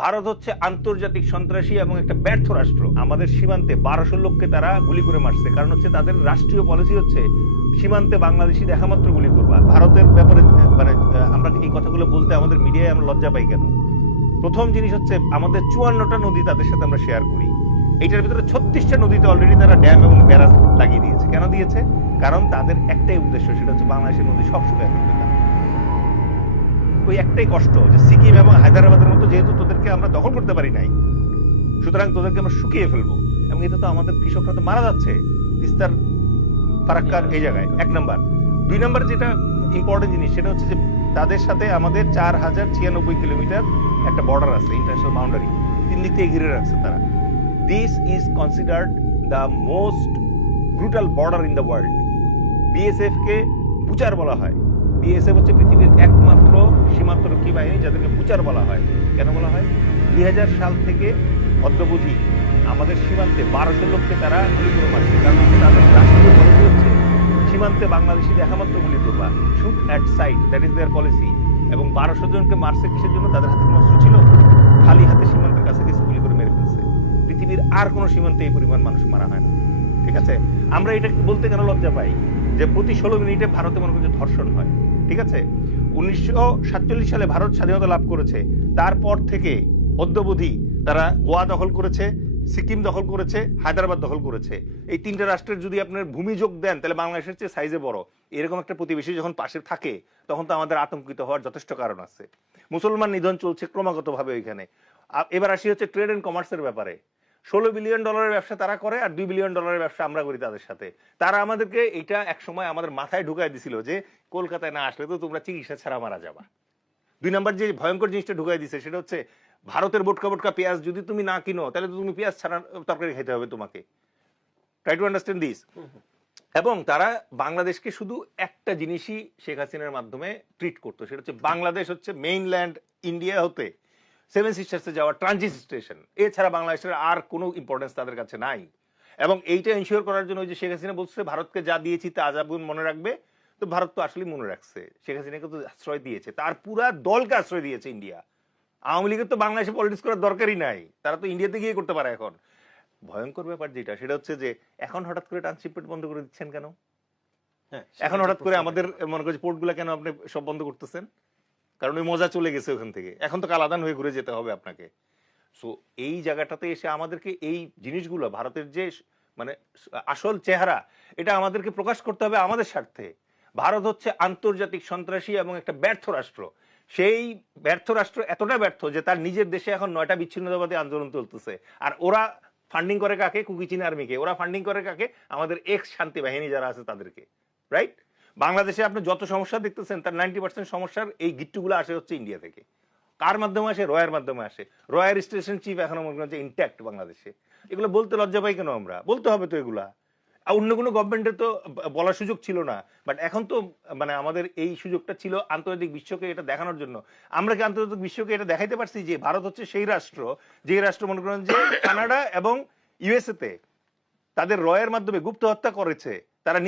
ভারত হচ্ছে আন্তর্জাতিক সন্ত্রাসী এবং একটা ব্যর্থ রাষ্ট্র। আমাদের সীমান্তে 1200 লোককে তারা গুলি করে মারছে, কারণ হচ্ছে তাদের রাষ্ট্রীয় পলিসি হচ্ছে সীমান্তে বাংলাদেশি দেখা মাত্র গুলি করবা। ভারতের ব্যাপারে মানে আমরা এই কথাগুলো বলতে আমাদের মিডিয়ায় আমরা লজ্জা পাই কেন? প্রথম জিনিস হচ্ছে আমাদের 54টা নদী তাদের সাথে আমরা শেয়ার করি। এইটার ভিতরে 36টা নদীতে অলরেডি তারা ড্যাম এবং ব্যারাজ লাগিয়ে দিয়েছে। কেন দিয়েছে? কারণ তাদের একটাই উদ্দেশ্য, সেটা হচ্ছে বাংলাদেশের নদী সব শুকায় ফেলবে। ওই একটাই কষ্ট যে সিকিম এবং হায়দ্রাবাদের মতো যেহেতু তোদেরকে আমরা দখল করতে পারি নাই, সুতরাং তোদেরকে আমরা শুকিয়ে ফেলবো। এবং এতে তো আমাদের কৃষকরা তো মারা যাচ্ছে তিস্তার ফারাক্কার এই জায়গায়। 1 নাম্বার। 2 নাম্বার যেটা ইম্পর্টেন্ট জিনিস সেটা হচ্ছে যে তাদের সাথে আমাদের 4096 কিলোমিটার একটা বর্ডার আছে, ইন্টারন্যাশনাল বাউন্ডারি। 3 দিক থেকে ঘিরে রাখছে তারা। This is considered the most brutal border in the world. BSF K Butcher বলা হয়। বিএসএফ হচ্ছে পৃথিবীর একমাত্র সীমান্তরক্ষী বাহিনী যাদেরকে বুচার বলা হয়। কেন বলা হয়? 2000 সাল থেকে অদ্যাবধি আমাদের সীমান্তে 1200 লোককে তারা গুলি করে মারছে, কারণ তাদের রাষ্ট্রীয় পলিসি হচ্ছে সীমান্তে বাংলাদেশি দেখা মাত্র গুলি করবা, shoot at sight, that is their policy. এবং 1200 জনকে মারছে কিসের জন্য? তাদের হাতে কোনো অস্ত্র ছিল? খালি হাতে সীমান্তের কাছে কিছু গুলি করে মেরে ফেলছে। পৃথিবীর আর কোনো সীমান্তে এই পরিমাণ মানুষ মারা হয় না। ঠিক আছে? আমরা এটা বলতে কেন লজ্জা পাই যে প্রতি 16 মিনিটে ভারতে মনে করছে ধর্ষণ হয়। ঠিক আছে? 1947 সালে ভারত স্বাধীনতা লাভ করেছে, তারপর থেকে অদ্যাবধি তারা গোয়া দখল করেছে, সিকিম দখল করেছে, হায়দ্রাবাদ দখল করেছে। এই 3টা রাষ্ট্রের যদি আপনার ভূমি যোগ দেন তাহলে বাংলাদেশের চেয়ে সাইজে বড়। এরকম একটা প্রতিবেশী যখন পাশে থাকে তখন তো আমাদের আতঙ্কিত হওয়ার যথেষ্ট কারণ আছে। মুসলমান নিধন চলছে ক্রমাগতভাবে ওইখানে। এবার আসি হচ্ছে ট্রেড এন্ড কমার্সের ব্যাপারে। $16 বিলিয়ন ব্যবসা তারা করে আর $2 বিলিয়ন ব্যবসা আমরা করি তাদের সাথে। তারা আমাদেরকে এটা এক সময় আমাদের মাথায় ঢুকাই দিছিল যে কলকাতায় না আসলে তো তোমরা চিকিৎসা ছাড়া মারা যাবা। 2 নাম্বার যে ভয়ঙ্কর জিনিসটা ঢুকাই দিছে সেটা হচ্ছে ভারতের বোটকা বোটকা পেঁয়াজ যদি তুমি না কিনো তাহলে তো তুমি পেঁয়াজ ছাড়া তরকারি খেতে হবে তোমাকে। Try to understand this. এবং তারা বাংলাদেশকে শুধু একটা জিনিসই শেখ হাসিনার মাধ্যমে ট্রিট করতো, সেটা হচ্ছে বাংলাদেশ হচ্ছে মেইনল্যান্ড ইন্ডিয়া হতে 7 সিস্টার্সে যাওয়া ট্রানজিট স্টেশন। এছাড়া বাংলাদেশের আর কোনো ইম্পর্টেন্স তাদের কাছে নাই। এবং এইটা এনশিওর করার জন্য ওই যে শেখ হাসিনা বলছে ভারতকে যা দিয়েছি তা আজাবুন মনে রাখবে, তো ভারত তো আসলে মনে রাখছে। শেখ হাসিনাকে তো আশ্রয় দিয়েছে, তার পুরা দলকে আশ্রয় দিয়েছে ইন্ডিয়া। আওয়ামী লীগের তো বাংলাদেশে পলিটিক্স করার দরকারই নাই, তারা তো ইন্ডিয়াতে গিয়ে করতে পারে। এখন ভয়ঙ্কর ব্যাপার যেটা সেটা হচ্ছে যে এখন হঠাৎ করে ট্রান্সশিপমেন্ট বন্ধ করে দিচ্ছেন কেন? এখন হঠাৎ করে আমাদের মনে করছে পোর্টগুলো কেন আপনি সব বন্ধ করতেছেন? কারণ ওই মজা চলে গেছে ওখান থেকে, এখন তো কালাদান হয়ে ঘুরে যেতে হবে আপনাকে। সো এই জায়গাটাতে এসে আমাদেরকে এই জিনিসগুলো ভারতের যে মানে আসল চেহারা এটা আমাদেরকে প্রকাশ করতে হবে আমাদের স্বার্থে। ভারত হচ্ছে আন্তর্জাতিক সন্ত্রাসী এবং একটা ব্যর্থ রাষ্ট্র। সেই ব্যর্থ রাষ্ট্র এতটা ব্যর্থ যে তার নিজের দেশে এখন 9টা বিচ্ছিন্নতাবাদী আন্দোলন চলতেছে। আর ওরা ফান্ডিং করে কাকে? কুকিচিন আর্মিকে। ওরা ফান্ডিং করে কাকে? আমাদের এক্স শান্তি বাহিনী যারা আছে তাদেরকে। রাইট? বাংলাদেশে আপনি যত সমস্যা দেখতেছেন তার 90% সমস্যার এই গিট্টুগুলো আসে হচ্ছে ইন্ডিয়া থেকে। কার মাধ্যমে আসে? রয়ের মাধ্যমে আসে। রয়ের স্টেশন চিফ এখনো মনে করেন যে ইনট্যাক্ট বাংলাদেশে। এগুলো বলতে লজ্জা পাই কেন আমরা? বলতে হবে তো এগুলা। অন্য কোনো গভর্নমেন্টের তো বলার সুযোগ ছিল না, বাট এখন তো মানে আমাদের এই সুযোগটা ছিল আন্তর্জাতিক বিশ্বকে এটা দেখানোর জন্য। আমরা কি আন্তর্জাতিক বিশ্বকে এটা দেখাইতে পারছি যে ভারত হচ্ছে সেই রাষ্ট্র যে রাষ্ট্র মনে করেন যে কানাডা এবং ইউএসএ তে তাদের রয়ের মাধ্যমে গুপ্ত হত্যা করেছে? তারা